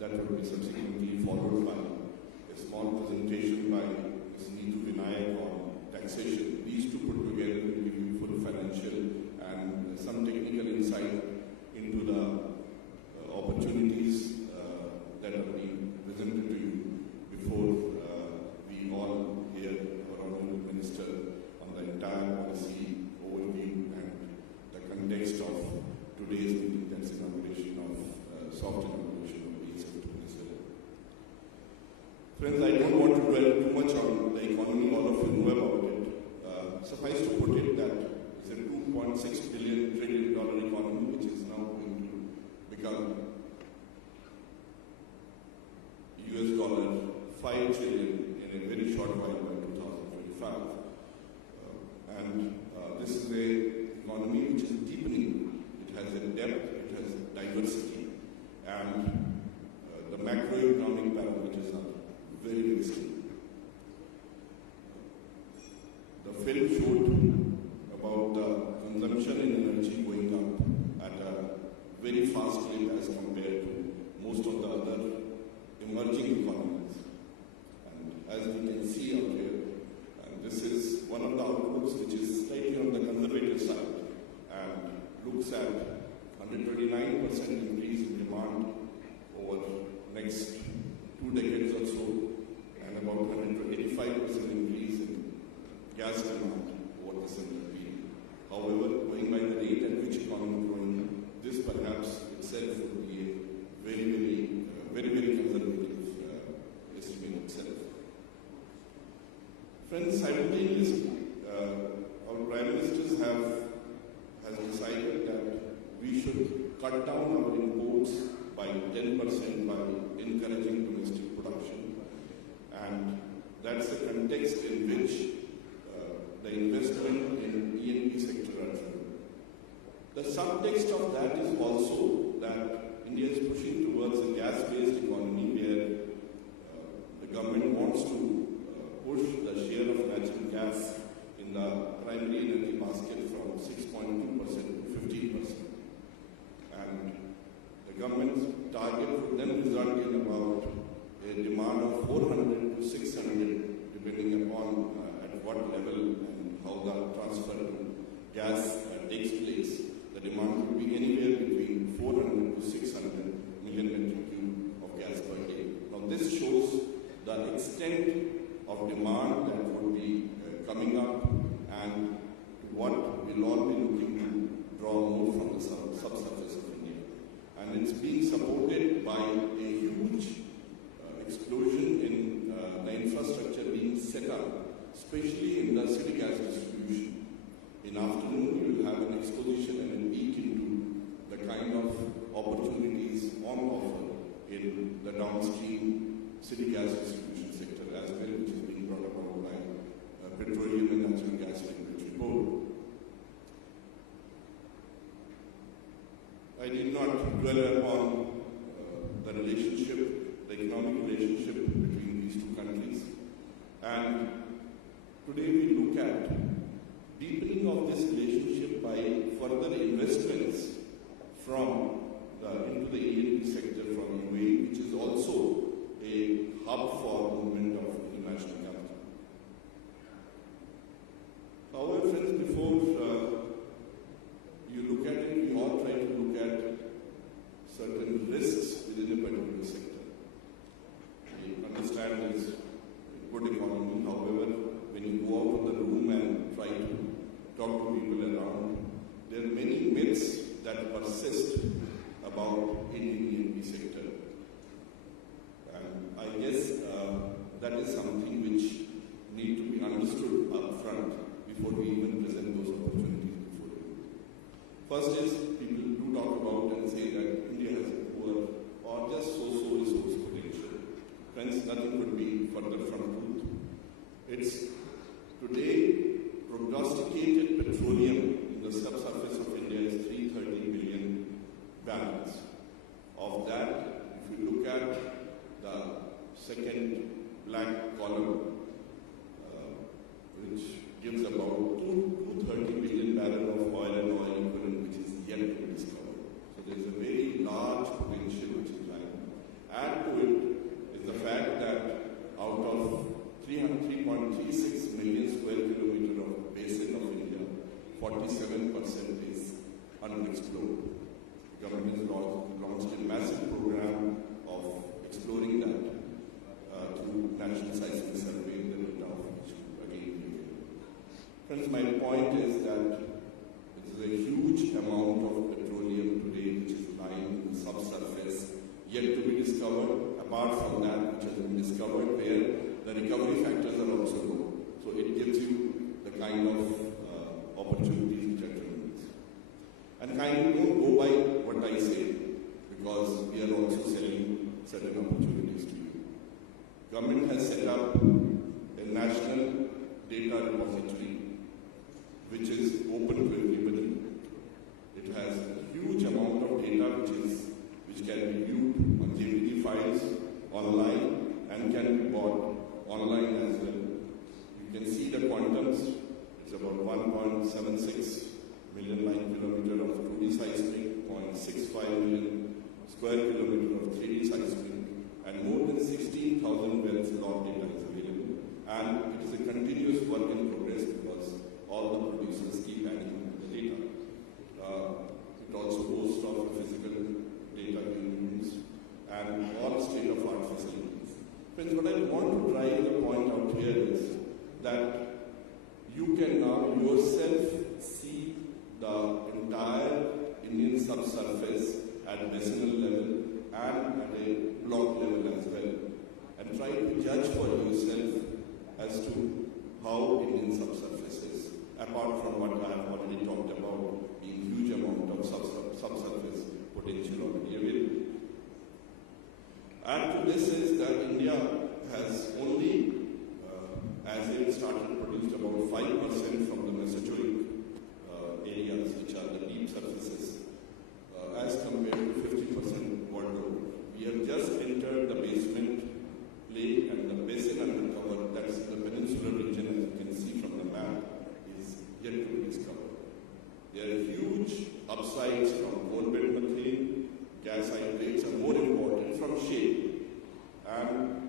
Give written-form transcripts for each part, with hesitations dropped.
that will be subsequently followed by a small presentation by Ms. Neetu Vinayak on taxation. These two put together will give you full financial and some technical insight into the opportunities that are being presented to you before we all hear our Honourable Minister on the entire policy overview and the context of today's meeting, that's inauguration of soft inauguration of the ASF 27. Friends, I don't want to dwell too much on the economy, all of you know about it. Suffice to put it that it's a $2.6 trillion economy which is now going to become $5 trillion in a very short while by 2025. This is an economy which is deepening. It has a depth, it has diversity, and the macroeconomic parameters are very, very steep. The film showed about the consumption in energy going up at a very fast clip as compared to most of the other emerging economies. And as we can see out here, this is one of the outlooks which is slightly on the conservative side and looks at 129% increase in demand over next 2 decades or so, and about 185% increase in gas demand over the similar period. However, going by the rate at which economy is growing, this perhaps itself would be a very conservative estimate itself. Friends, simultaneously, our Prime Ministers has decided that we should cut down our imports by 10% by encouraging domestic production, and that's the context in which the investment in E&P sector are driven. The subtext of that is also that India is pushing towards a gas-based economy where the government wants to push the share of natural gas in the primary energy basket from 6.2% to 15%. And the government's target would then result in about a demand of 400 to 600, depending upon at what level and how the transfer to gas takes place. The demand would be anywhere between 400 to 600 million metric cube of gas per day. Now this shows the extent of demand that would be coming up and what we'll all be looking to draw more from the subsurface of India. And it's being supported by a huge explosion in the infrastructure being set up, especially in the city gas distribution. In afternoon, you will have an exposition and a peek into the kind of opportunities on offer in the downstream city gas distribution sector as well, which is being brought about by Petroleum and Natural Gas Regulatory Board. I did not dwell upon the relationship, the economic relationship between these two countries. And today we look at deepening of this relationship by further investments into the E&P sector from UAE, which is also a hub for movement of international capital. However, friends, before you look at it, we all try to look at certain risks within a particular sector. We understand there is a good economy. However, when you go out of the room and try to talk to people around, there are many myths that persist about Indian E&P sector. And I guess that is something which need to be understood up front before we even present those opportunities before you. First is, people do talk about and say that India has a poor or just so-so resource potential. Friends, nothing could be further from truth. It's today prognosticated petroleum in the subsurface of India is 330 billion barrels. Of that, if you look at the second black column, which gives about 230 billion barrels of oil and oil equivalent, which is yet to be discovered. So there is a very large potential which is lying. Add yet to be discovered, apart from that which has been discovered, where the recovery factors are also low. So it gives you the kind of opportunities which are tremendous. And kindly don't go by what I say, because we are also selling certain opportunities to you. Government has set up a national data repository which is open to everybody. It has a huge amount of data which can be viewed on CGD files online and can be bought online as well. You can see the quantums. It's about 1.76 million line kilometer of 2D seismic, 0.65 million square kilometer of 3D seismic, and more than 16,000 wells log data is available. And it is a continuous work in progress because all the producers keep adding the data. It also boasts of physical data units and all state-of-art facilities. Friends, what I want to drive the point out here is that you can now yourself see the entire Indian subsurface at basinal level and at a block level as well, and try to judge for yourself as to how Indian subsurface is, apart from what I have already talked about, being huge amount of subsurface potential already available. Add to this is that India has only, as it started, produced about 5% from the mesozoic areas, which are the deep surfaces, as compared to 50% world over. We have just entered the basement play, and the basin undercover, that's the peninsular region, as you can see from the map, is yet to be discovered. There are huge upsides from coal bed methane, gas hydrates are more important from shale. And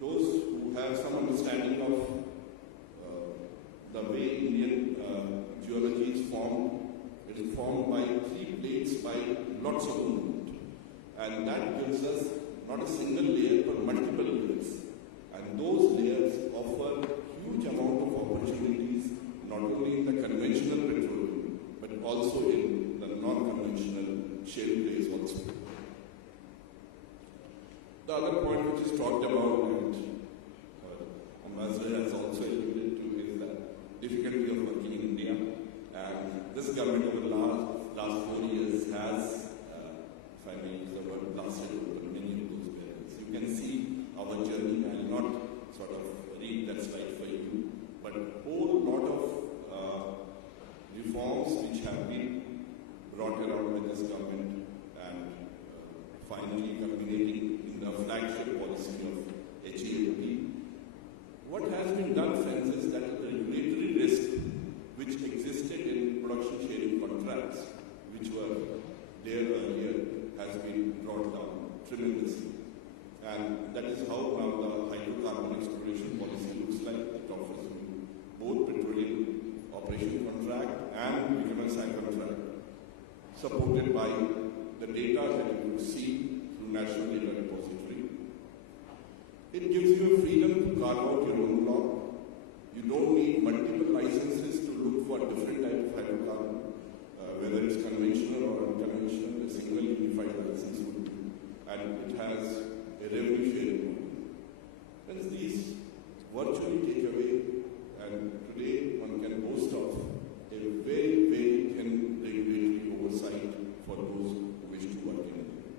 those who have some understanding of the way Indian geology is formed, it is formed by three plates by lots of movement. And that gives us not a single layer but multiple layers. And those layers offer huge amount of opportunities, not only in the conventional petroleum, but also in the non-conventional shale plays also. The other point which is talked about, and Ambassador has also alluded to, is the difficulty of working in India. And this government over the last 4 years has, if I may use the word, blasted open many of those barriers. You can see our journey. I will not sort of read that slide for you, but a whole lot of reforms which have been brought around by this government and finally culminating in the flagship policy of HALP. What has been done, friends, is that the regulatory risk which existed in production sharing contracts, which were there earlier, has been brought down tremendously. And that is how now the hydrocarbon exploration policy looks like. It offers you both petroleum operation contract and vigorous contract, supported by the data that you could see through National Data Repository. It gives you a freedom to carve out your own block. You don't need multiple licenses to look for different types of hydrocarbon, whether it's conventional or unconventional. A single unified license would do. And it has a revenue sharing model. Hence, these virtually take away, and today one can boast of a very, very thin regulatory oversight for those who wish to work in India.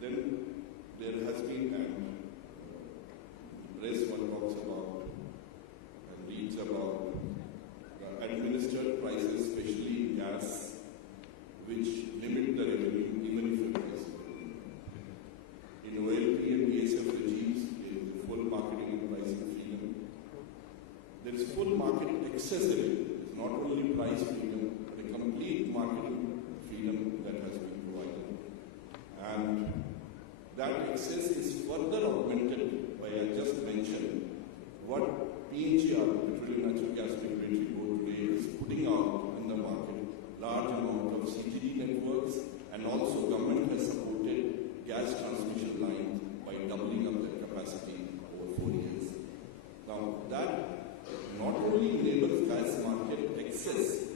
Then there has been, and rest one talks about and reads about administered prices, especially in gas, which limit the revenue even if it is in OLP and PSF regimes. There is full marketing and pricing freedom. There is full market accessibility. It's not only price freedom, but a complete marketing freedom that has been provided. And that access is further augmented by, I just mentioned, what PNGR, Petroleum Natural Gas Regulatory Board today, is putting out in the market, large amount of CGD networks, and also government has supported gas transmission lines by doubling up their capacity over 4 years. Now, that not only enables gas market access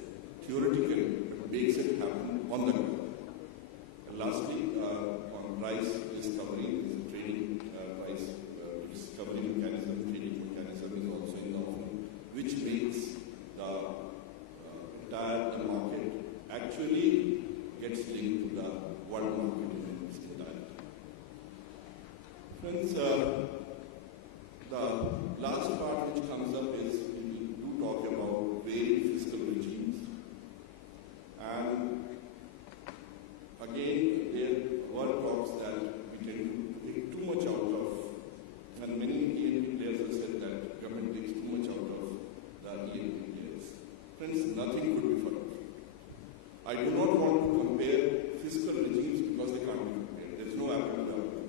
theoretically, but makes it happen on the ground. Lastly, on price discovery, this trading price discovery mechanism, trading mechanism is also in the offering, which makes the entire market actually gets linked to the world market in its entirety. Friends, the last part which comes up is we do talk about varied fiscal regimes, and again there were talks that we tend to take too much out of, and many ENP players have said that government takes too much out of the ENP players. Friends, nothing could be further. I do not want to compare fiscal regimes because they can't be compared. There is no apple to apple.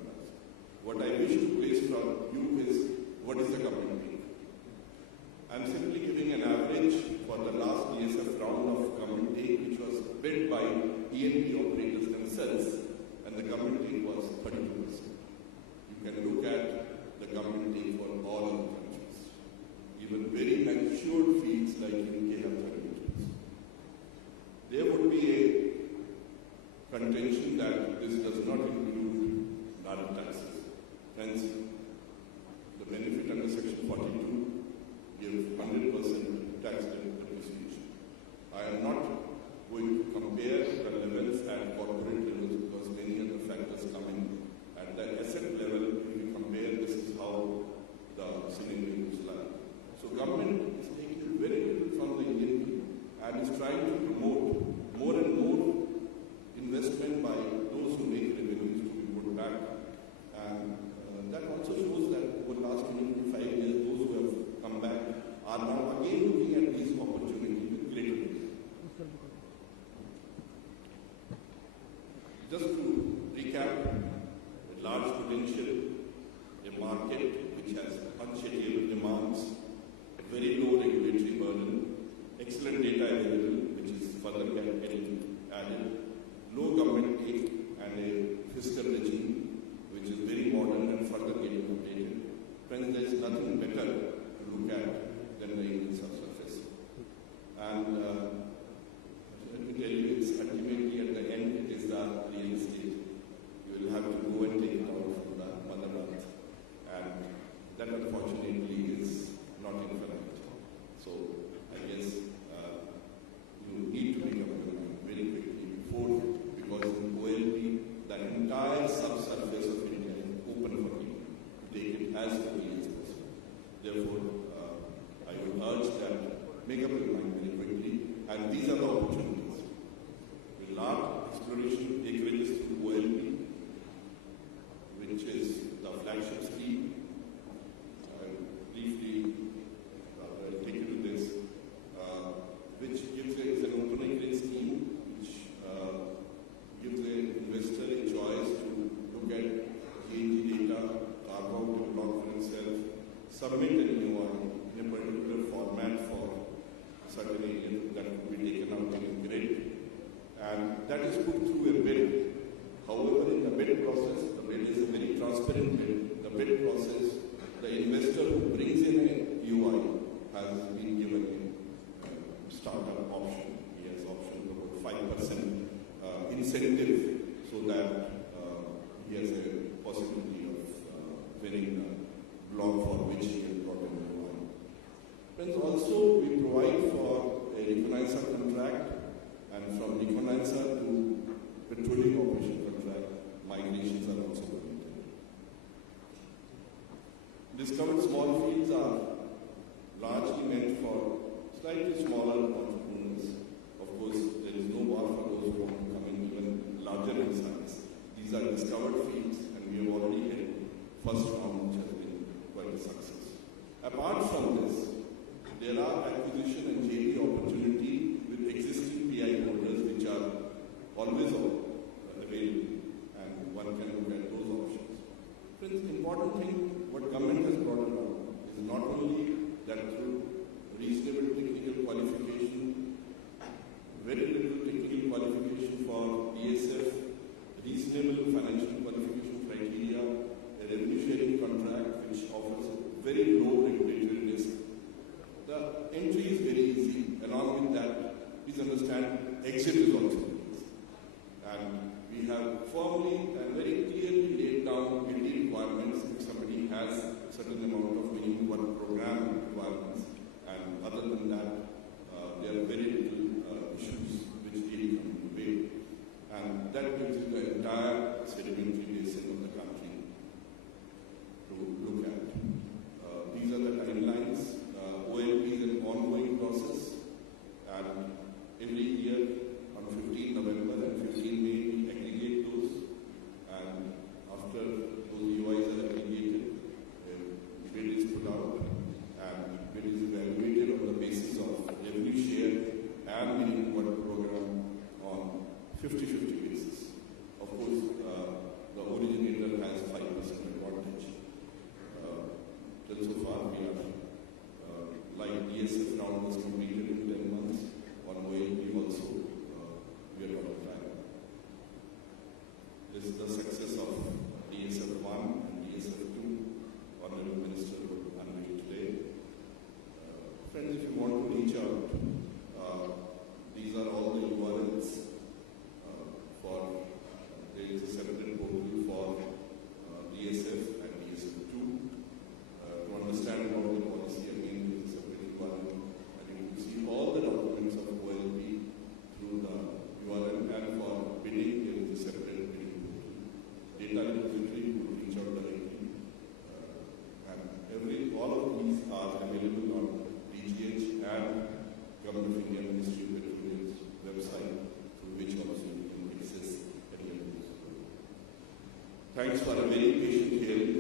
What I wish to place from you is, what is the government doing? I am simply giving an average for the last DSF round of government take, which was bid by ENP operators themselves, and the government take was 32%. You can look at the government take for all other countries. Even very matured fields like UK have 32%. There would be a contention that this does not include direct taxes. Friends, the benefit under Section 42 gives 100% tax depreciation. I am not going to compare the levels at corporate levels because many other factors come in. At the asset level, if we compare, this is how the scenario looks like. So government is taking very little from the ENP and is trying to promote more and more investment by those who make revenues to be put back. And that also shows that over the last 25 years, those who have come back are now again looking at these opportunities with greater depth. Just to recap, a large potential, a market which has unsatiable demands, a very low regulatory burden, excellent data available, which is further getting added, low government take, and a fiscal regime which is very modern and further getting updated. Friends, there is nothing better to look at than the Indian subsurface. And let me tell you, it's ultimately at the end, it is the real estate. You will have to go and take it out from the mother earth. And that unfortunately is not infinite. So I guess you need to make up your mind very quickly before, because in OLP, the entire subsurface of India is open for you to take it as quickly as possible. Therefore, I would urge that make up your mind very quickly, and these are the opportunities. With large exploration acreages through OLP, which is the flagship scheme. Briefly take you to this, which gives is an open acreage scheme, which gives the investor a choice to look at CGD data, carve out a block for itself, submit an EOI in a particular format for certain areas that will be taken out in a grid, and that is put through a bid. However, in the bid process, the bid is a very transparent bid. The bid process, the investor who brings in a EOI has been given a startup option. He has option of about 5% incentive, so that he has a possibility of winning the block for which he has brought in EOI. Friends, also we provide for a reconnaissance contract, and from reconnaissance to petroleum operation contract, migrations are also permitted. Discovered small fields are largely meant for slightly smaller entrepreneurs. Of course, there is no bar for those who want to come in even larger in size. These are discovered fields, and we have already hit first round, which has been quite a success. Apart from this, there are acquisition and JV opportunity with existing PI holders, which are always available, and one can look at those options. Friends, important thing, what government has brought about is not only that through reasonable technical qualification, very little technical qualification for DSF, reasonable financial qualification criteria, a revenue sharing contract which offers a very low regulatory risk. The entry is very easy. Along with that, please understand, exit is also easy. And we have has a certain amount of minimum work program requirements, and other than that, there are very little issues which really come into play. And that gives you the entire sedimentary basin of the country to look at. These are the timelines. OLP is an ongoing process, and every year on 15 November and 15 May we aggregate those, and after those UIs are aggregated, bid is put out, and bid is evaluated on the basis of revenue share and minimum work program on 50-50 basis. Of course, the originator has 5% advantage. Till so far we are like DSF round was completed in 10 months. On OLP also, we are on time. This is the success of DSF 1 and DSF 2. Honorable Minister will unveil today. Friends, if you want to reach out, these are all the URLs for, there is a separate portal for DSF and DSF 2. To understand about the policy, again, there is a separate URL, and you can see all the documents of OLP through the URL, and for bidding, there is a separate bidding portal. Data repository, you could reach out directly. And all of these are available on DGH and Government of India Ministry of Petroleum's website, through which also you can access any of these. Thanks for a very patient hearing.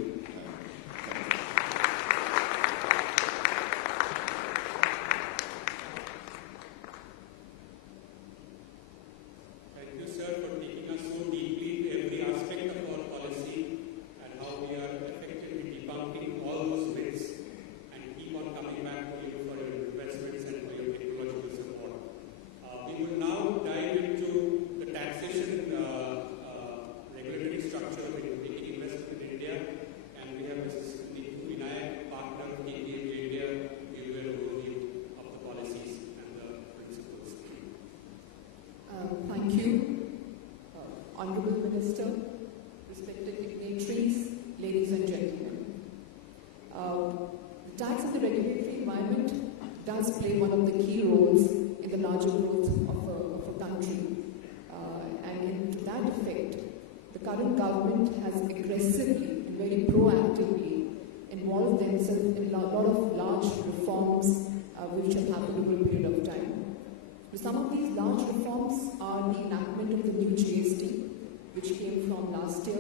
Honorable Minister, respected dignitaries, ladies and gentlemen. The tax and the regulatory environment does play one of the key roles in the larger growth of a country. And to that effect, the current government has aggressively and very proactively involved themselves in a lot of large reforms which have happened over a period of time. So some of these large reforms are the enactment of the new GST, which came from last year.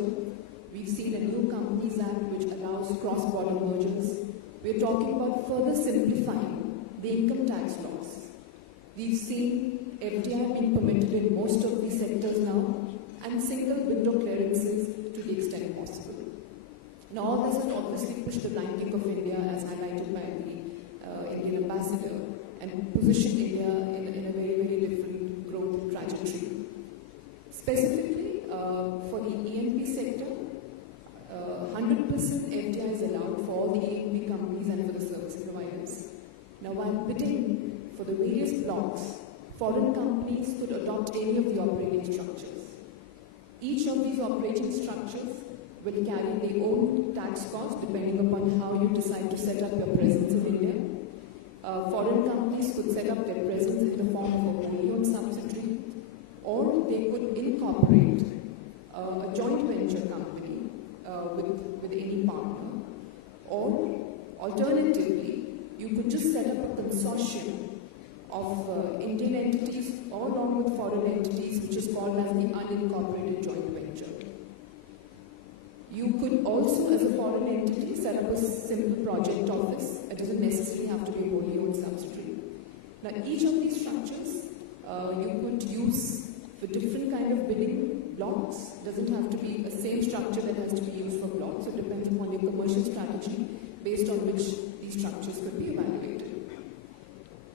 We've seen a new Companies Act which allows cross-border mergers. We're talking about further simplifying the income tax laws. We've seen FDI being permitted in most of these sectors now, and single window clearances to the extent possible. Now, all this will obviously push the ranking of India, as highlighted by the Indian ambassador, and position India in a very, very different growth trajectory. Specifically, for the E&P sector, 100% FDI is allowed for all the E&P companies and for the service providers. Now, while bidding for the various blocks, foreign companies could adopt any of the operating structures. Each of these operating structures will carry their own tax costs depending upon how you decide to set up your presence in India. Foreign companies could set up their presence in the form of a wholly owned subsidiary, or they could incorporate a joint venture company with any partner, or alternatively, you could just set up a consortium of Indian entities or along with foreign entities, which is called as the unincorporated joint venture. You could also, as a foreign entity, set up a simple project office. It doesn't necessarily have to be a wholly owned subsidiary. Now, each of these structures you could use for different kind of bidding blocks. It doesn't have to be the same structure that has to be used for blocks. It depends upon your commercial strategy based on which these structures could be evaluated.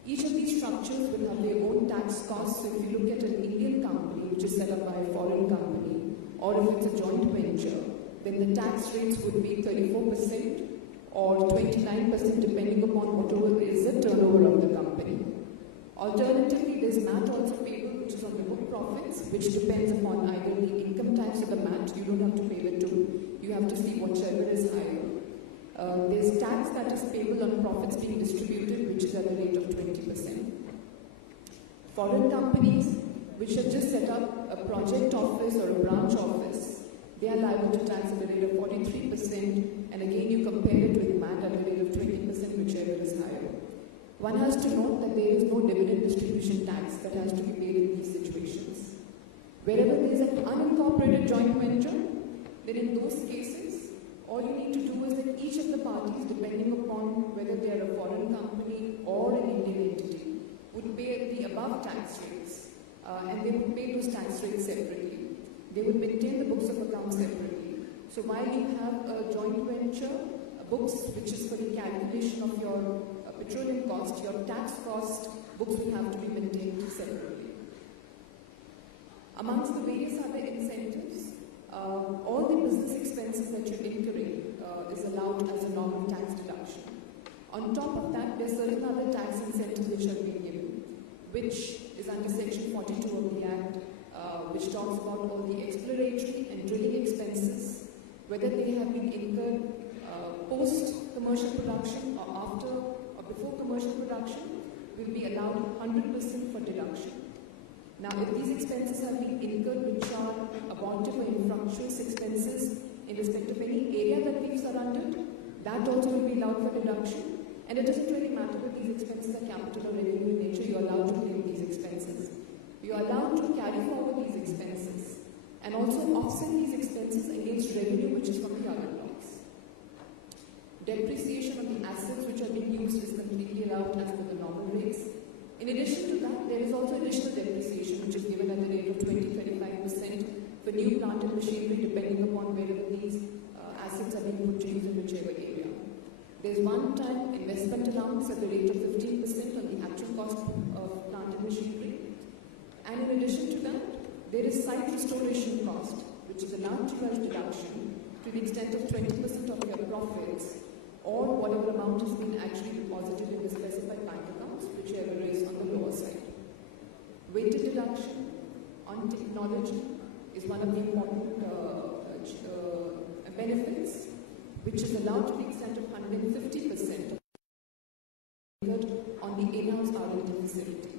Each of these structures will have their own tax costs. So if you look at an Indian company which is set up by a foreign company, or if it's a joint venture, then the tax rates would be 34% or 29% depending upon whatever is the turnover of the company. Alternatively, there's MAT also payable, which is on the book profits, which depends upon either the income tax or the MAT. You don't have to pay the two. You have to see whichever is higher. There's tax that is payable on profits being distributed, which is at the rate of 20%. Foreign companies which have just set up a project office or a branch office, they are liable to tax at the rate of 43%, and again you compare it with MAT at the rate of 20%, whichever is higher. One has to note that there is no dividend distribution tax that has to be paid in these situations. Wherever there is an unincorporated joint venture, then in those cases, all you need to do is that each of the parties, depending upon whether they are a foreign company or an Indian entity, would pay the above tax rates, and they would pay those tax rates separately. They would maintain the books of accounts separately. So while you have a joint venture, books which is for the calculation of your petroleum cost, your tax cost books will have to be maintained separately. Amongst the various other incentives, all the business expenses that you're incurring is allowed as a normal tax deduction. On top of that, there are certain other tax incentives which have been given, which is under Section 42 of the Act, which talks about all the exploratory and drilling expenses, whether they have been incurred post-commercial production or after or before commercial production, will be allowed 100% for deduction. Now, if these expenses have been incurred which are abortive or infructuous expenses in respect of any area that we've surrounded, that also will be allowed for deduction. And it doesn't really matter if these expenses are capital or revenue in nature, you're allowed to claim these expenses. You're allowed to carry forward these expenses and also offset these expenses against revenue which is from the other blocks. Depreciation of the assets which are being used is completely allowed as per the normal rates. In addition to that, there is also additional depreciation which is given at the rate of 20-35% for new plant and machinery depending upon whether these assets are being put to use in whichever area. There's one-time investment allowance at the rate of 15% on the actual cost of plant and machinery. And in addition to that, there is site restoration cost, which is allowed to as deduction to the extent of 20% of your profits or whatever amount has been actually deposited in the specified bank accounts, whichever is on the lower side. Weighted deduction on technology is one of the important benefits, which is allowed to the extent of 150% on the in-house R&D facility.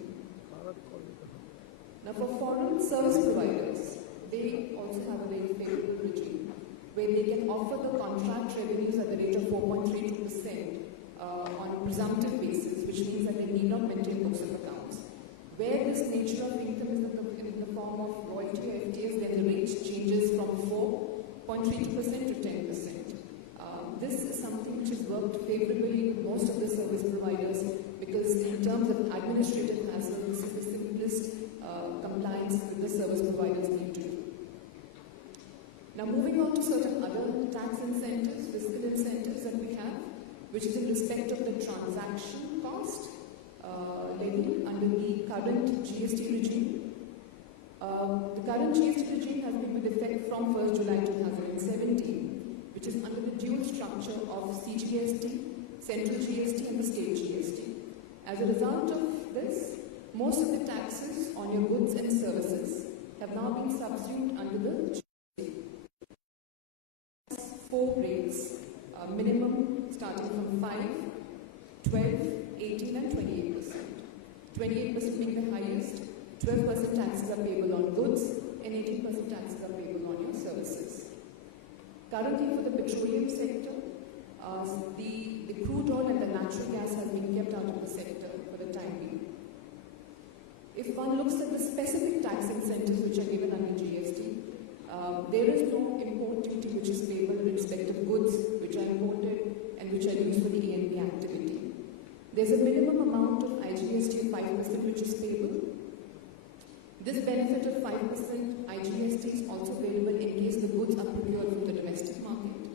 Now, for foreign service providers, they also have a very favorable regime where they can offer the contract revenues at the rate of 4.32% on a presumptive basis, which means that they need not maintain books of accounts. Where this nature of income is in the form of royalty or FTAs, then the rate changes from 4.32% to 10%. This is something which has worked favorably with most of the service providers because in terms of administrative hassle, this is the simplest compliance that the service providers need to do. Now, moving on to certain other tax incentives, fiscal incentives that we have, which is in respect of the transaction cost levy under the current GST regime. The current GST regime has been with effect from 1st July 2017, which is under the dual structure of CGST, Central GST and the State GST. As a result of this, most of the taxes on your goods and services have now been subsumed under the GST. 4 rates, minimum starting from 5, 12, 18 and 28%. 28% being the highest, 12% taxes are payable on goods and 18% taxes are payable on your services. Currently for the petroleum sector, the crude oil and the natural gas has been kept out of the sector for the time being. If one looks at the specific tax incentives which are given under GST, there is no import duty which is payable in respect of goods which are imported and which are used for the E&P activity. There's a minimum amount of IGST of 5% which is payable. This benefit of 5% IGST is also available in case the goods are procured from the domestic market.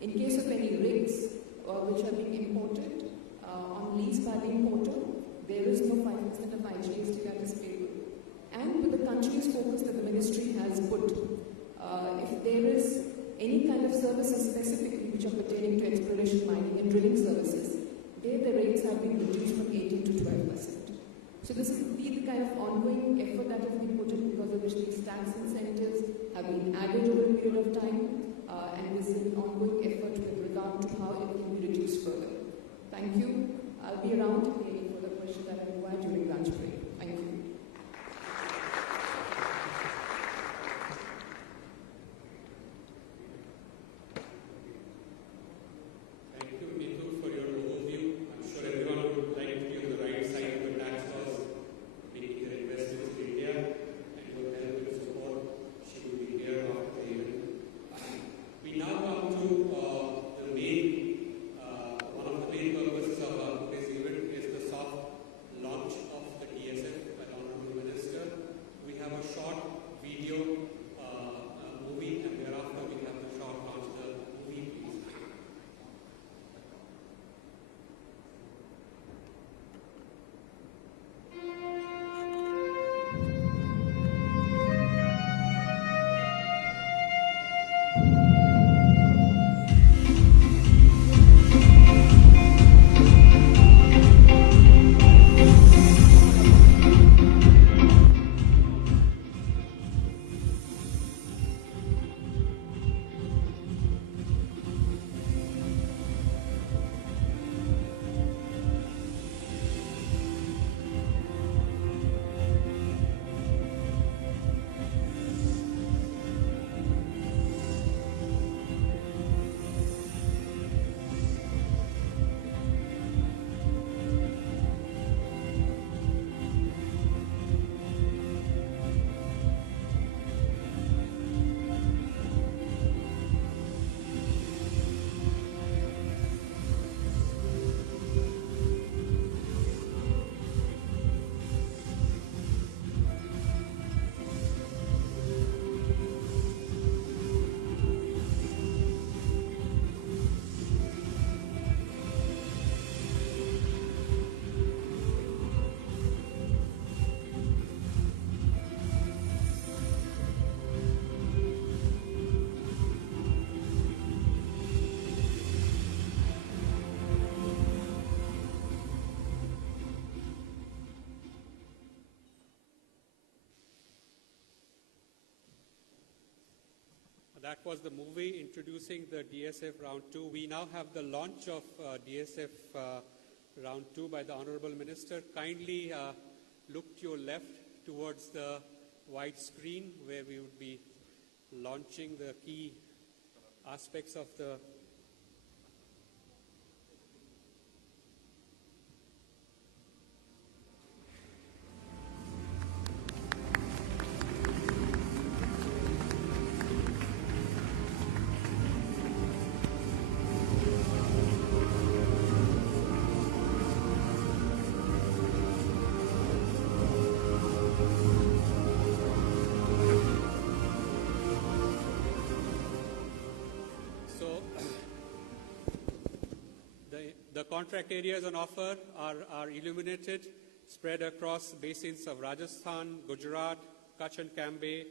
In case of any rigs which are being imported on lease by the importer, there is no 5% of IGST that is payable. And with the country's focus that the ministry has put, if there is any kind of services specifically which are pertaining to exploration, mining and drilling services, there the rates have been reduced from 18 to 12%. So this is the kind of ongoing effort that has been put in because of which these tax incentives have been added over a period of time, and this is an ongoing effort with regard down to how it can be reduced further. Thank you. I'll be around to any further questions that I require during lunch break. Thank you. Thank you, Neetu, for your overview. I'm sure everyone would like to be on the right side of the tax laws, making their investments in India, and with help and support, she will be here after the event. We now come to the main, one of the main purposes of this event is the soft launch of the DSF by the Honorable Minister. We have a short video movie, and thereafter we have the short launch of the movie, please. That was the movie introducing the DSF Round 2. We now have the launch of DSF Round 2 by the Honorable Minister. Kindly look to your left towards the wide screen where we would be launching the key aspects of the The contract areas on offer are illuminated, spread across basins of Rajasthan, Gujarat, Kutch and Cambay,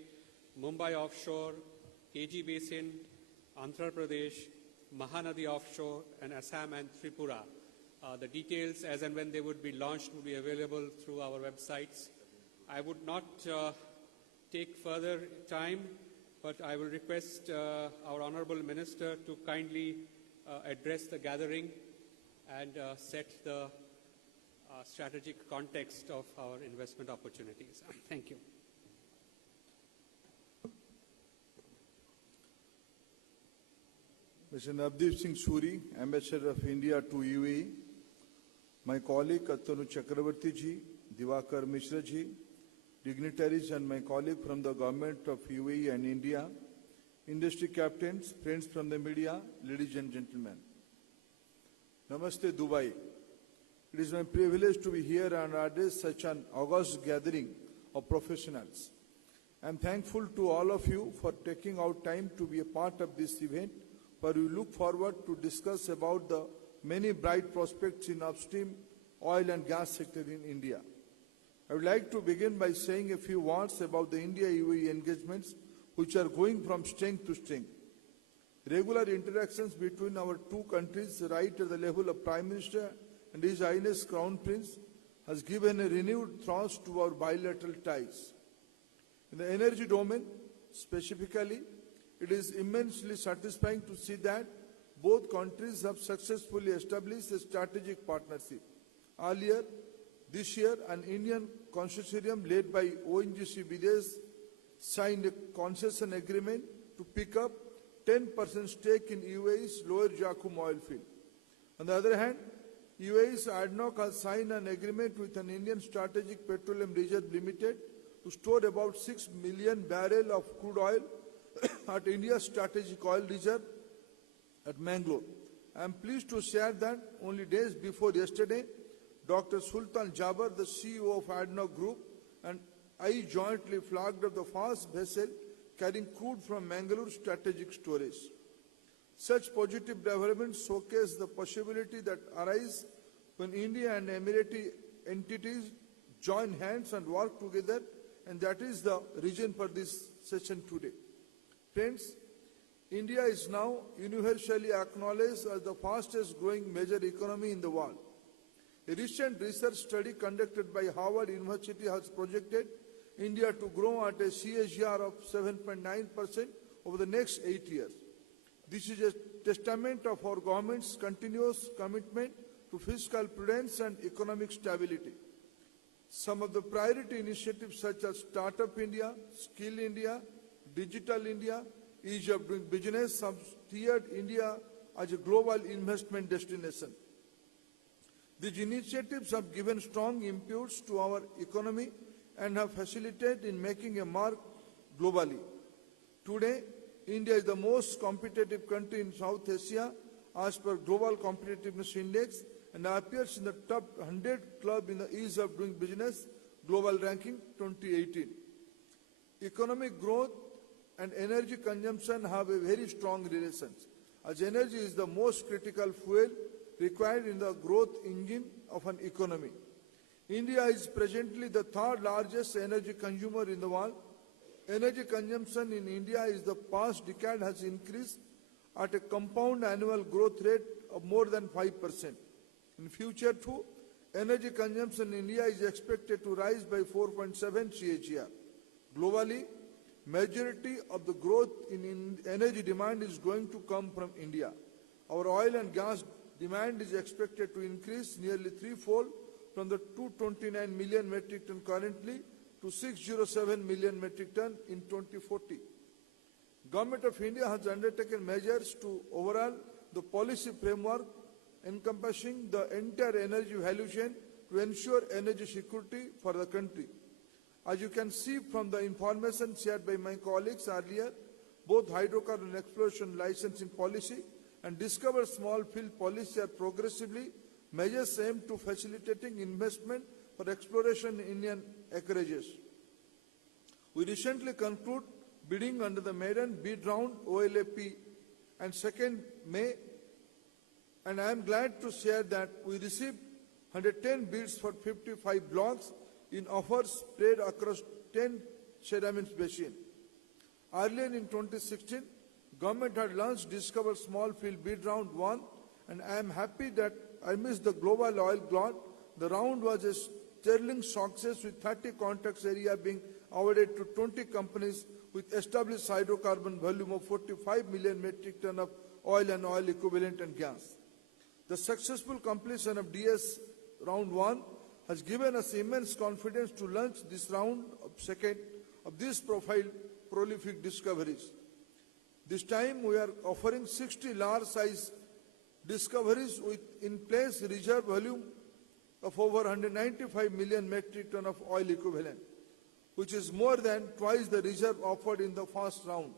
Mumbai offshore, KG Basin, Andhra Pradesh, Mahanadi offshore, and Assam and Tripura. The details, as and when they would be launched, will be available through our websites. I would not take further time, but I will request our Honorable Minister to kindly address the gathering and set the strategic context of our investment opportunities. Thank you. Mr. Navdeep Singh Suri, Ambassador of India to UAE, my colleague Attanu Chakravarti ji, Diwakar Mishra ji, dignitaries and my colleague from the government of UAE and India, industry captains, friends from the media, ladies and gentlemen. Namaste Dubai. It is my privilege to be here and address such an august gathering of professionals. I am thankful to all of you for taking out time to be a part of this event, where we look forward to discuss about the many bright prospects in upstream oil and gas sector in India. I would like to begin by saying a few words about the India-UAE engagements, which are going from strength to strength. Regular interactions between our two countries, right at the level of Prime Minister and His Highness Crown Prince, has given a renewed thrust to our bilateral ties. In the energy domain, specifically, it is immensely satisfying to see that both countries have successfully established a strategic partnership. Earlier this year, an Indian consortium led by ONGC Videsh signed a concession agreement to pick up 10% stake in UAE's Lower Zakum oil field. On the other hand, UAE's ADNOC has signed an agreement with an Indian Strategic Petroleum Reserve Limited to store about 6 million barrels of crude oil at India's Strategic Oil Reserve at Mangalore. I am pleased to share that only days before yesterday, Dr. Sultan Jaber, the CEO of ADNOC Group, and I jointly flagged up the first vessel carrying crude from Mangalore strategic storage. Such positive developments showcase the possibility that arise when India and Emirati entities join hands and work together, and that is the reason for this session today. Friends, India is now universally acknowledged as the fastest growing major economy in the world. A recent research study conducted by Harvard University has projected India to grow at a CAGR of 7.9% over the next 8 years. This is a testament of our government's continuous commitment to fiscal prudence and economic stability. Some of the priority initiatives such as Startup India, Skill India, Digital India, Ease of Doing Business have steered India as a global investment destination. These initiatives have given strong impulse to our economy and have facilitated in making a mark globally. Today, India is the most competitive country in South Asia as per Global Competitiveness Index and appears in the top 100 club in the Ease of Doing Business Global Ranking 2018. Economic growth and energy consumption have a very strong relation, as energy is the most critical fuel required in the growth engine of an economy. India is presently the third largest energy consumer in the world. Energy consumption in India in the past decade has increased at a compound annual growth rate of more than 5%. In future too, energy consumption in India is expected to rise by 4.7 CAGR. Globally, majority of the growth in energy demand is going to come from India. Our oil and gas demand is expected to increase nearly threefold from the 229 million metric ton currently to 607 million metric ton in 2040. Government of India has undertaken measures to overhaul the policy framework encompassing the entire energy value chain to ensure energy security for the country. As you can see from the information shared by my colleagues earlier, both hydrocarbon exploration licensing policy and discover small field policy are progressively measures aimed to facilitating investment for exploration in Indian acreages. We recently concluded bidding under the maiden bid round OLAP and 2nd May, and I am glad to share that we received 110 bids for 55 blocks in offers spread across 10 sediments basin. Earlier in 2016, government had launched Discover Small Field Bid Round 1, and I am happy that amidst the global oil glut, the round was a sterling success with 30 contracts area being awarded to 20 companies with established hydrocarbon volume of 45 million metric ton of oil and oil equivalent and gas. The successful completion of DS Round 1 has given us immense confidence to launch this round of second of this profile prolific discoveries. This time we are offering 60 large size discoveries with in place reserve volume of over 195 million metric ton of oil equivalent, which is more than twice the reserve offered in the first round.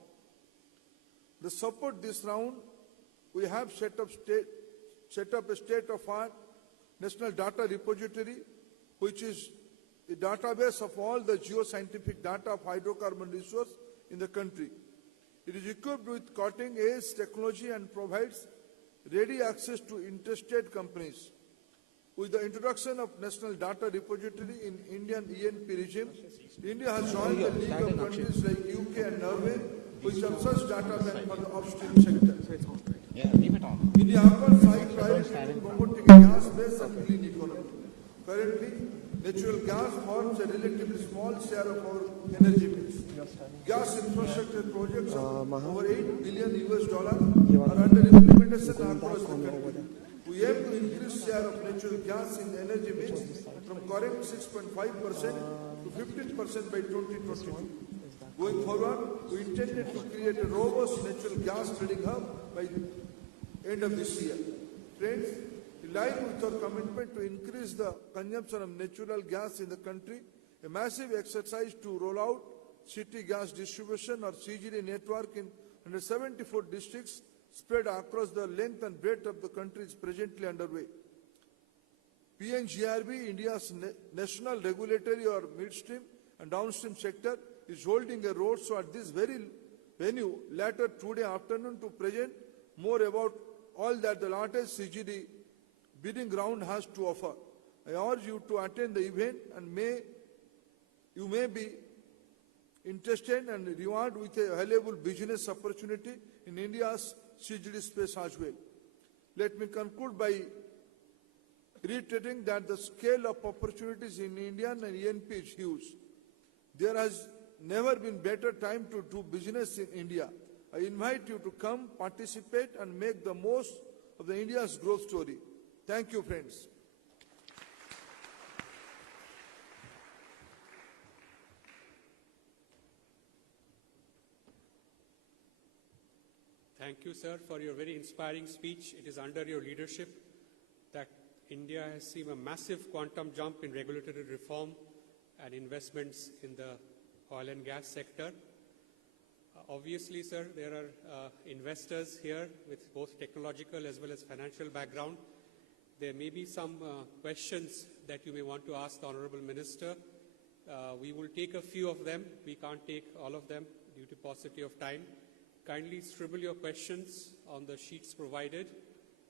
To support this round, we have set up a state-of-art national data repository, which is a database of all the geoscientific data of hydrocarbon resource in the country. It is equipped with cutting-edge technology and provides ready access to interstate companies. With the introduction of National Data Repository in Indian ENP regime, India has joined the league of countries like UK and Norway, which have such data bank for the upstream sector. India offers high priority in promoting a gas-based and clean economy. Currently, natural gas forms a relatively small share of our energy mix. gas infrastructure projects of Maha. over $8 billion are under implementation across the country. We aim to increase share of natural gas in the energy mix from current 6.5% to 15% by 2022. Going forward, we intended to create a robust natural gas trading hub by the end of this year. Friends, in line with our commitment to increase the consumption of natural gas in the country, a massive exercise to roll out city gas distribution or CGD network in 174 districts spread across the length and breadth of the country is presently underway. PNGRB, India's national regulatory or midstream and downstream sector, is holding a roadshow at this very venue later today afternoon to present more about all that the latest CGD bidding round has to offer. I urge you to attend the event and you may be interested and rewarded with a valuable business opportunity in India's CGD space as well. Let me conclude by reiterating that the scale of opportunities in Indian and ENP is huge. There has never been better time to do business in India. I invite you to come, participate and make the most of the India's growth story. Thank you, friends. Thank you, sir, for your very inspiring speech. It is under your leadership that India has seen a massive quantum jump in regulatory reform and investments in the oil and gas sector. Obviously, sir, there are investors here with both technological as well as financial background. There may be some questions that you may want to ask the Honorable Minister. We will take a few of them. We can't take all of them due to paucity of time. Kindly scribble your questions on the sheets provided,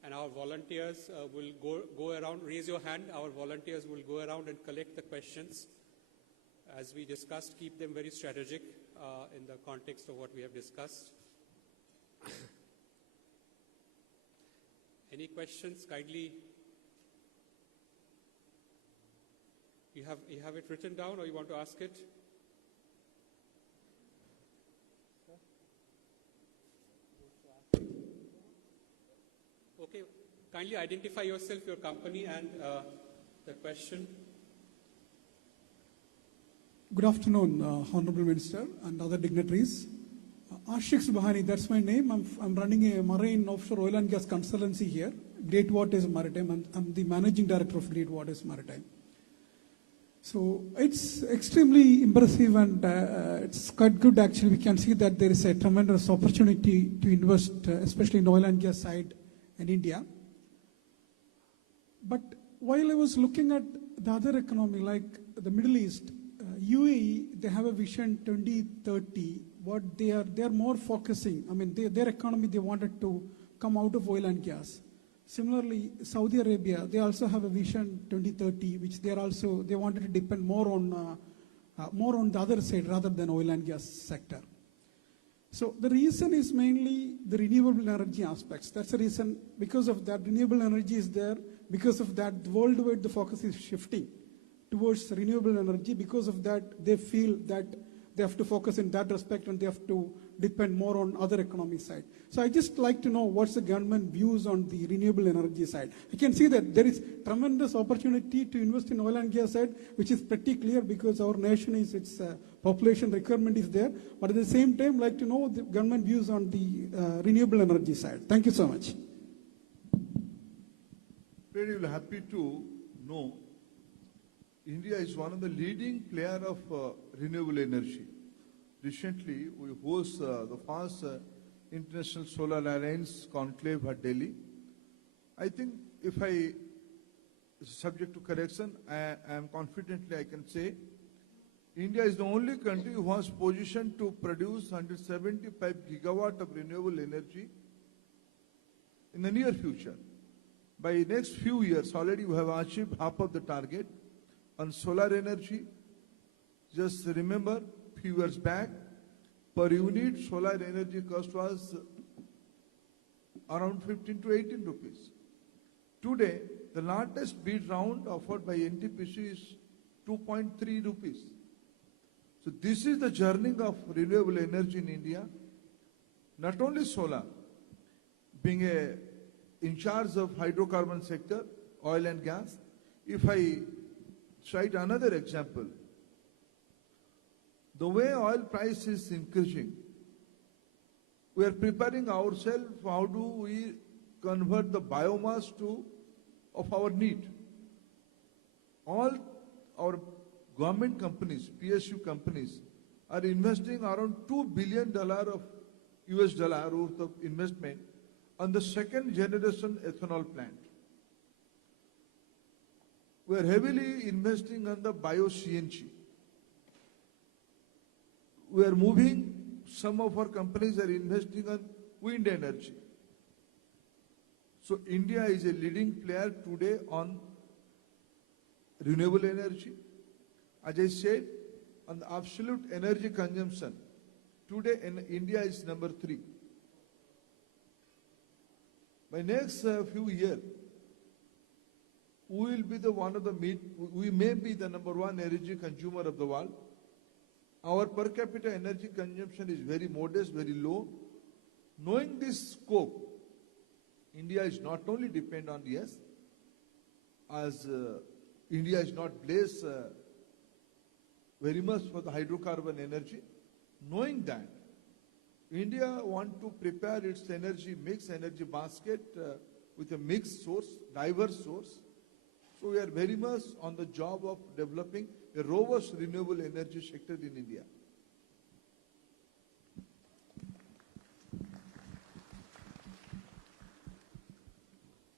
and our volunteers will go around. Raise your hand. Our volunteers will go around and collect the questions. As we discussed, keep them very strategic in the context of what we have discussed. Any questions? Kindly, you have it written down, or you want to ask it? Okay, kindly identify yourself, your company, and the question. Good afternoon, Honorable Minister and other dignitaries. Ashik Subhani, that's my name. I'm running a marine offshore oil and gas consultancy here, Great Waters Maritime, and I'm the managing director of Great Waters Maritime. So it's extremely impressive, and it's quite good actually. We can see that there is a tremendous opportunity to invest, especially in oil and gas side in India. But while I was looking at the other economy, like the Middle East, UAE, they have a vision 2030. What they are more focusing. I mean, their economy, they wanted to come out of oil and gas. Similarly, Saudi Arabia, they also have a vision 2030, which they wanted to depend more on the other side rather than oil and gas sector. So the reason is mainly the renewable energy aspects. That's the reason. Because of that, renewable energy is there. Because of that, worldwide the focus is shifting towards renewable energy. Because of that, they feel that they have to focus in that respect, and they have to depend more on other economy side. So I just like to know what's the government views on the renewable energy side. I can see that there is tremendous opportunity to invest in oil and gas side, which is pretty clear because our nation is, its population requirement is there. But at the same time, like to know the government views on the renewable energy side. Thank you so much. Very happy to know India is one of the leading player of renewable energy. Recently, we host the first International Solar Alliance conclave at Delhi. I think if I, subject to correction, I am confidently I can say, India is the only country who has positioned to produce 175 gigawatt of renewable energy in the near future. By next few years, already we have achieved half of the target. On solar energy, just remember, few years back, per unit solar energy cost was around 15 to 18 rupees. Today, the largest bid round offered by NTPC is 2.3 rupees. So this is the journey of renewable energy in India. Not only solar, being in charge of hydrocarbon sector, oil and gas. If I cite another example, the way oil price is increasing, we are preparing ourselves. How do we convert the biomass of our need? All our government companies, PSU companies, are investing around $2 billion of US dollar worth of investment on the second generation ethanol plant. We are heavily investing on the bio-CNG. We are moving, some of our companies are investing on wind energy. So India is a leading player today on renewable energy. As I said, on the absolute energy consumption, today India is number 3. By next few years, we will be we may be the number 1 energy consumer of the world. Our per capita energy consumption is very modest, very low. Knowing this scope, India is not only depend on as India is not blessed very much for the hydrocarbon energy. Knowing that, India want to prepare its energy basket with a mixed source, diverse source. So we are very much on the job of developing a robust renewable energy sector in India.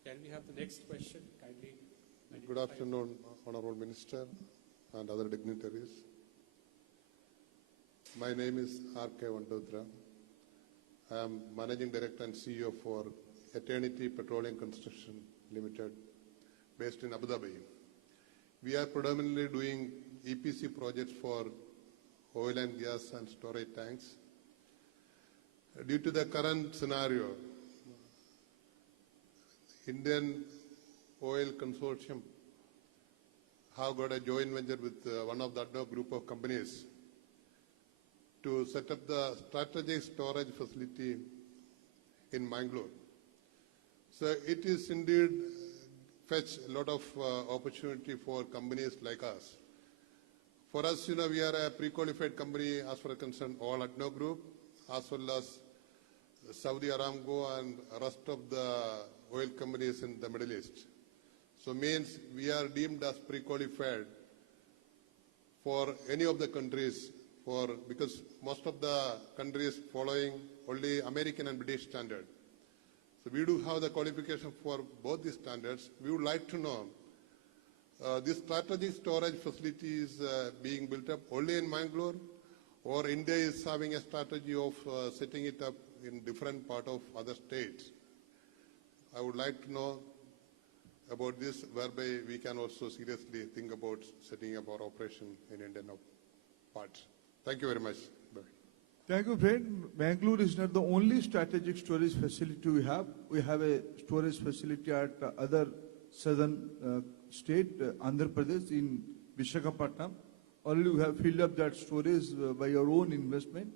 Can we have the next question? Kindly. Good afternoon, Honorable Minister and other dignitaries. My name is R.K. Vandodra. I am Managing Director and CEO for Eternity Petroleum Construction Limited, based in Abu Dhabi. We are predominantly doing EPC projects for oil and gas and storage tanks. Due to the current scenario, Indian Oil Consortium have got a joint venture with one of the other group of companies to set up the strategic storage facility in Mangalore. So it is indeed fetch a lot of opportunity for companies like us. For us, we are a pre-qualified company as far as concerned all ADNO Group, as well as Saudi Aramco and rest of the oil companies in the Middle East. So means we are deemed as pre-qualified for any of the countries because most of the countries following only American and British standard. So we do have the qualification for both these standards. We would like to know, this strategic storage facility is being built up only in Mangalore, or India is having a strategy of setting it up in different part of other states? I would like to know about this, whereby we can also seriously think about setting up our operation in Indian parts. Thank you very much. Bye. Thank you, friend. Bangalore is not the only strategic storage facility we have. We have a storage facility at other southern state, Andhra Pradesh, in Visakhapatnam. Already we have filled up that storage by our own investment.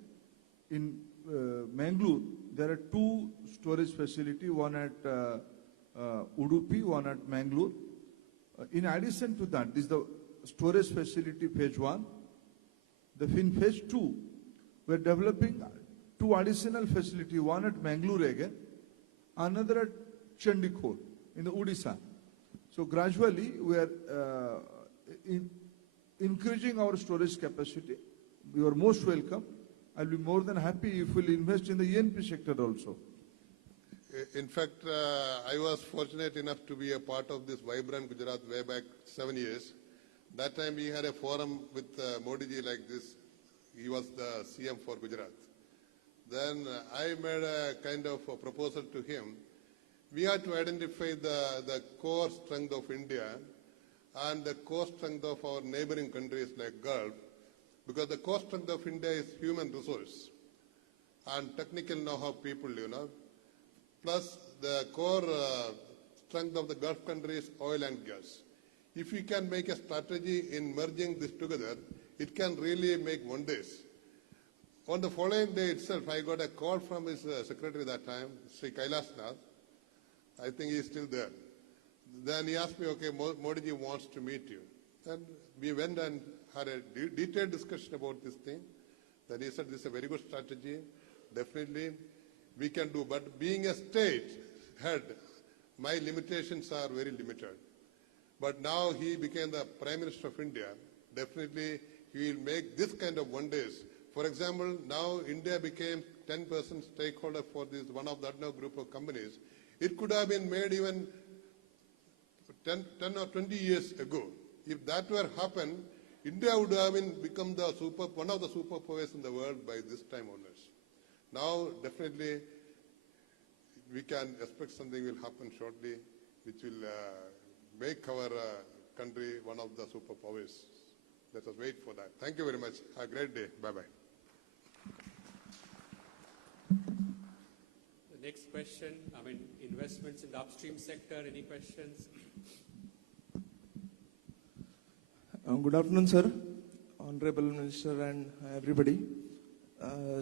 In Mangalore, there are 2 storage facilities, one at Udupi, one at Mangalore. In addition to that, this is the storage facility phase 1. In phase 2, we are developing 2 additional facilities, one at Mangalore again, another at Chandikhol in the Odisha. So gradually we are increasing our storage capacity. You are most welcome. I'll be more than happy if we'll invest in the ENP sector also. In fact, I was fortunate enough to be a part of this Vibrant Gujarat way back 7 years. That time we had a forum with Modi ji like this. He was the CM for Gujarat. Then I made a kind of a proposal to him. We had to identify the core strength of India and the core strength of our neighboring countries like Gulf, because the core strength of India is human resource and technical know-how people, plus the core strength of the Gulf countries, oil and gas. If we can make a strategy in merging this together, it can really make wonders. On the following day itself, I got a call from his secretary that time, Sri Kailas Nath. I think he is still there. Then he asked me, okay, Modi ji wants to meet you. Then we went and had a detailed discussion about this thing. Then he said, this is a very good strategy. Definitely we can do. But being a state head, my limitations are very limited. But now he became the Prime Minister of India. Definitely he will make this kind of wonders. For example, now India became 10% stakeholder for this one of the ADNOC group of companies. It could have been made even 10 or 20 years ago. If that were happened, India would have become the one of the superpowers in the world by this time onwards. Now, definitely, we can expect something will happen shortly, which will make our country one of the superpowers. Let us wait for that. Thank you very much. Have a great day. Bye-bye. The next question, investments in the upstream sector, any questions? Good afternoon, sir, Honorable Minister and everybody.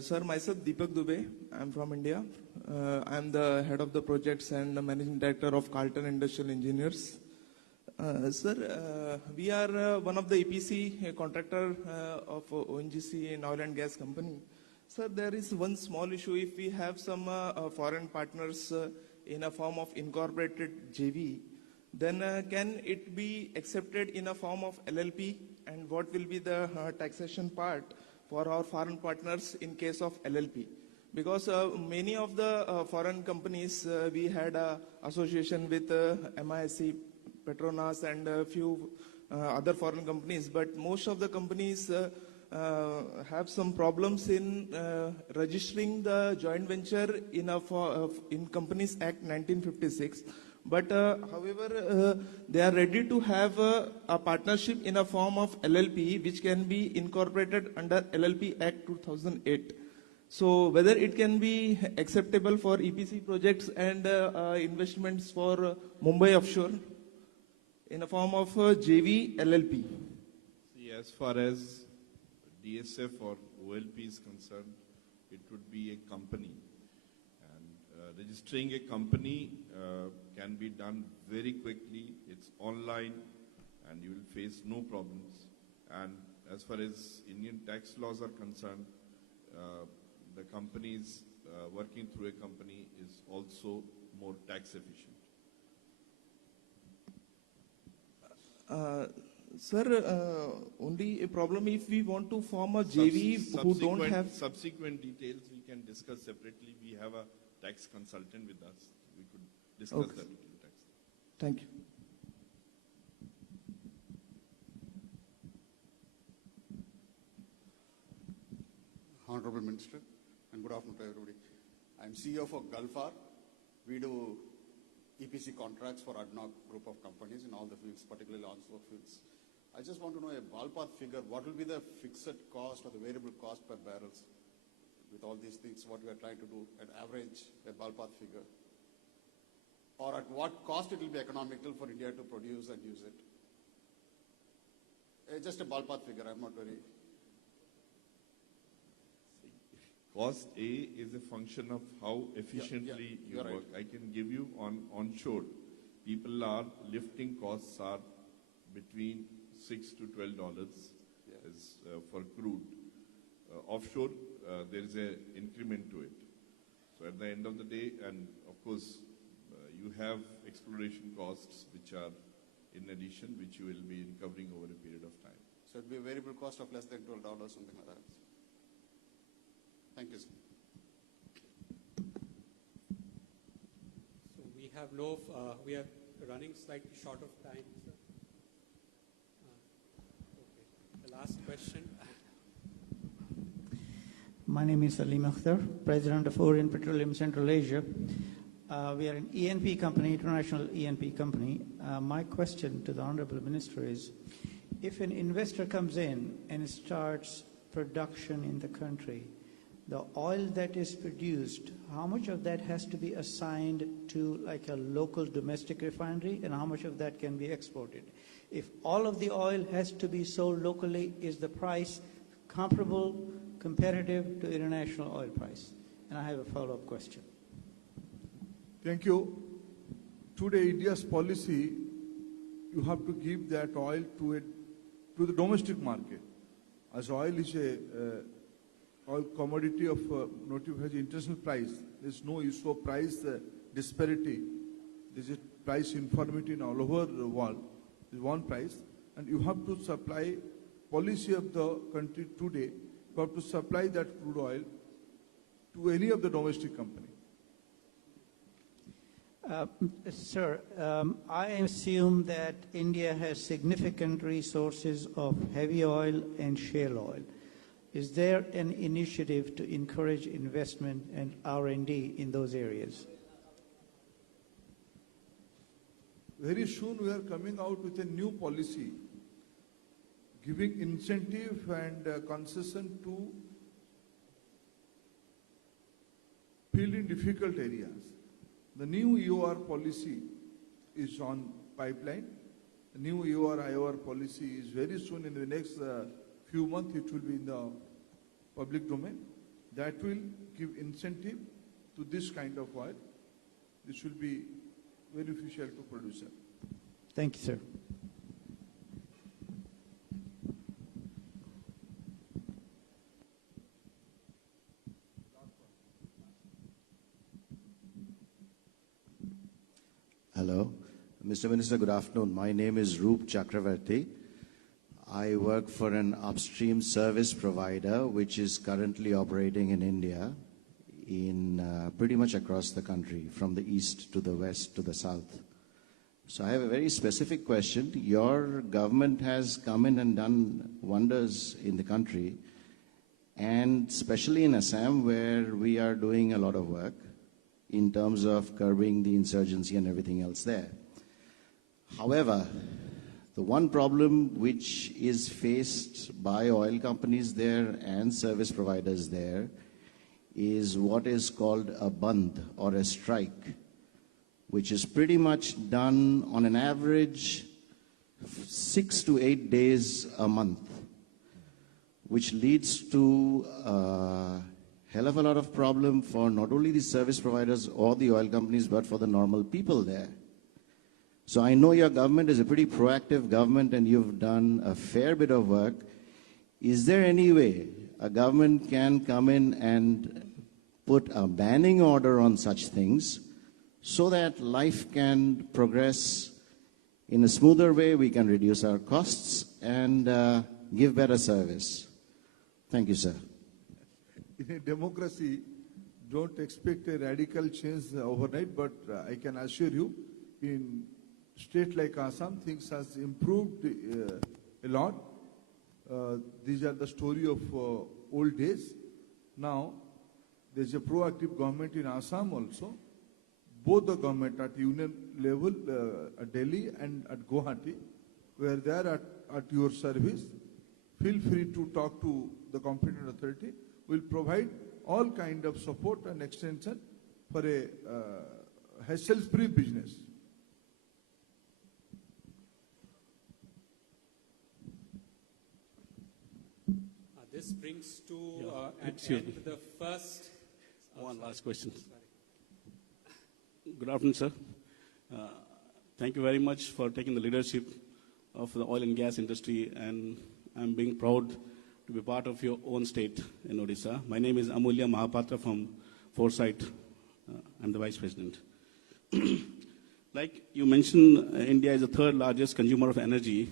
Sir, myself Deepak Dubey, I'm from India. I'm the head of the projects and the managing director of Carlton Industrial Engineers. Sir, we are one of the EPC contractor of ONGC, an oil and gas company. Sir, there is one small issue. If we have some foreign partners in a form of incorporated JV, then can it be accepted in a form of LLP? And what will be the taxation part for our foreign partners in case of LLP? Because many of the foreign companies, we had association with MISC, Petronas and a few other foreign companies, but most of the companies have some problems in registering the joint venture in Companies Act 1956. But however, they are ready to have a partnership in a form of LLP, which can be incorporated under LLP Act 2008. So whether it can be acceptable for EPC projects and investments for Mumbai offshore in a form of JV LLP. See, as far as DSF or OLP is concerned, it would be a company. And registering a company can be done very quickly. It's online and you will face no problems. And as far as Indian tax laws are concerned, the companies working through a company is also more tax efficient. Sir, only a problem if we want to form a JV who don't have... Subsequent details we can discuss separately. We have a tax consultant with us. We could discuss that with tax. Thank you. Honorable Minister, and good afternoon to everybody. I'm CEO for Gulfar. We do EPC contracts for ADNOC group of companies in all the fields, particularly onshore fields. I just want to know a ballpark figure. What will be the fixed cost or the variable cost per barrels with all these things, what we are trying to do at average, a ballpark figure? Or at what cost it will be economical for India to produce and use it? Just a ballpark figure, I'm not very... Cost A is a function of how efficiently you work. Right. I can give you onshore. People are lifting costs are between $6 to $12 as for crude. Offshore, there is an increment to it. So at the end of the day, and of course, you have exploration costs which are in addition, which you will be recovering over a period of time. So it will be a variable cost of less than $12, something like that. Thank you, sir. So we have we are running slightly short of time, sir. Okay. The last question. My name is Salim Akhtar, President of Orient Petroleum Central Asia. We are an E&P company, international E&P company. My question to the Honorable Minister is, if an investor comes in and starts production in the country, the oil that is produced, how much of that has to be assigned to like a local domestic refinery and how much of that can be exported? If all of the oil has to be sold locally, is the price comparable, competitive to international oil price? And I have a follow-up question. Thank you. Today, India's policy, you have to give that oil to the domestic market. As oil is a oil commodity of notified international price, there's no issue of price disparity. There's a price uniformity in all over the world. There's one price, and you have to supply policy of the country today. You have to supply that crude oil to any of the domestic company. Sir, I assume that India has significant resources of heavy oil and shale oil. Is there an initiative to encourage investment and R&D in those areas? Very soon we are coming out with a new policy giving incentive and concession to field in difficult areas. The new EOR policy is on pipeline. The new EOR-IOR policy is very soon, in the next few months, it will be in the public domain. That will give incentive to this kind of oil. This will be beneficial to producer. Thank you, sir. Hello. Mr. Minister, good afternoon. My name is Roop Chakravarti. I work for an upstream service provider which is currently operating in India, in pretty much across the country, from the east to the west to the south. So I have a very specific question. Your government has come in and done wonders in the country, and especially in Assam, where we are doing a lot of work in terms of curbing the insurgency and everything else there. However, the one problem which is faced by oil companies there and service providers there is what is called a bandh, or a strike, which is pretty much done on an average 6 to 8 days a month, which leads to a hell of a lot of problem for not only the service providers or the oil companies, but for the normal people there. So I know your government is a pretty proactive government and you've done a fair bit of work. Is there any way a government can come in and put a banning order on such things so that life can progress in a smoother way, we can reduce our costs and give better service? Thank you, sir. In a democracy, don't expect a radical change overnight, but I can assure you, in state like Assam, things has improved a lot. These are the story of old days. Now, there's a proactive government in Assam also. Both the government at union level, at Delhi and at Guwahati, where they are at your service. Feel free to talk to the competent authority. We'll provide all kind of support and extension for a hassle-free business. This brings to an end the first. One last question. Good afternoon, sir. Thank you very much for taking the leadership of the oil and gas industry, and I'm being proud to be part of your own state in Odisha. My name is Amulya Mahapatra from Foresight. I'm the Vice President. Like you mentioned, India is the third largest consumer of energy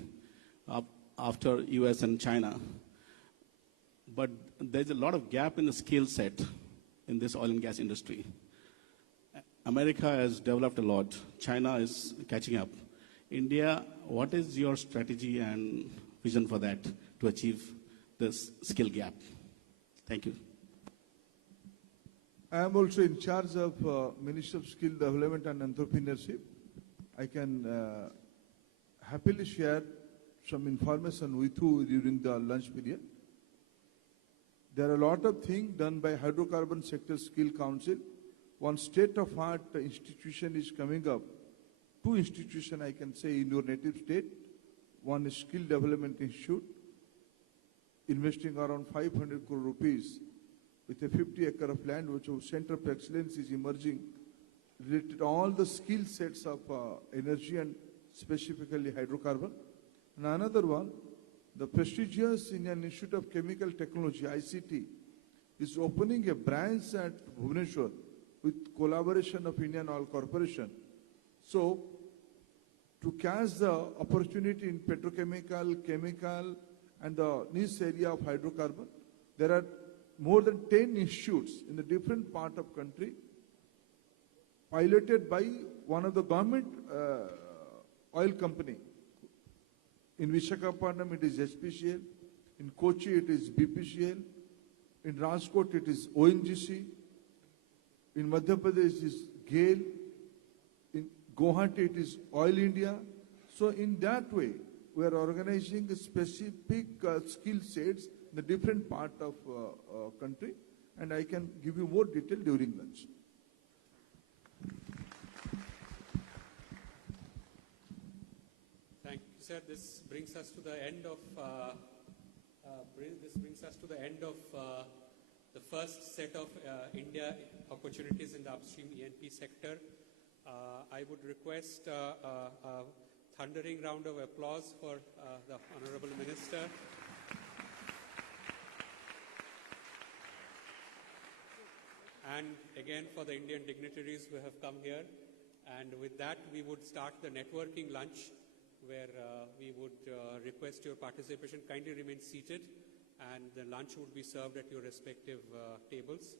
after US and China. But there's a lot of gap in the skill set in this oil and gas industry. America has developed a lot. China is catching up. India, what is your strategy and vision for that to achieve this skill gap? Thank you. I am also in charge of Ministry of Skill Development and Entrepreneurship. I can happily share some information with you during the lunch period. There are a lot of things done by Hydrocarbon Sector Skill Council. One state-of-art institution is coming up. Two institutions, I can say, in your native state. one skill development institute, investing around 500 crore rupees with a 50 acre of land, which our center of excellence is emerging, related to all the skill sets of energy and specifically hydrocarbon. And another one, the prestigious Indian Institute of Chemical Technology, ICT, is opening a branch at Bhubaneswar with collaboration of Indian Oil Corporation. So, to catch the opportunity in petrochemical, chemical, and the niche area of hydrocarbon, there are more than 10 institutes in the different part of country, piloted by one of the government oil company. In Visakhapatnam, it is SPCL. In Kochi, it is BPCL. In Rajkot, it is ONGC. In Madhya Pradesh, it is GAIL. In Guwahati, it is Oil India. So in that way, we are organizing specific skill sets in the different part of country, and I can give you more detail during lunch. Thank you, sir. This brings us to the end of the first set of India opportunities in the upstream E&P sector. I would request a thundering round of applause for the Honorable Minister. And again for the Indian dignitaries who have come here. And with that, we would start the networking lunch, where we would request your participation. Kindly remain seated, and the lunch would be served at your respective tables.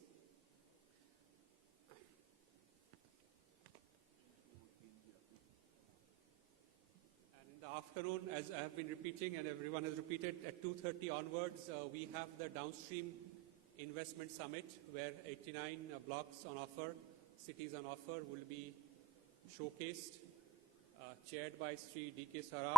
And in the afternoon, as I have been repeating and everyone has repeated, at 2:30 onwards, we have the Downstream Investment Summit, where 89 blocks on offer, cities on offer will be showcased, chaired by Sri D.K. Saraf.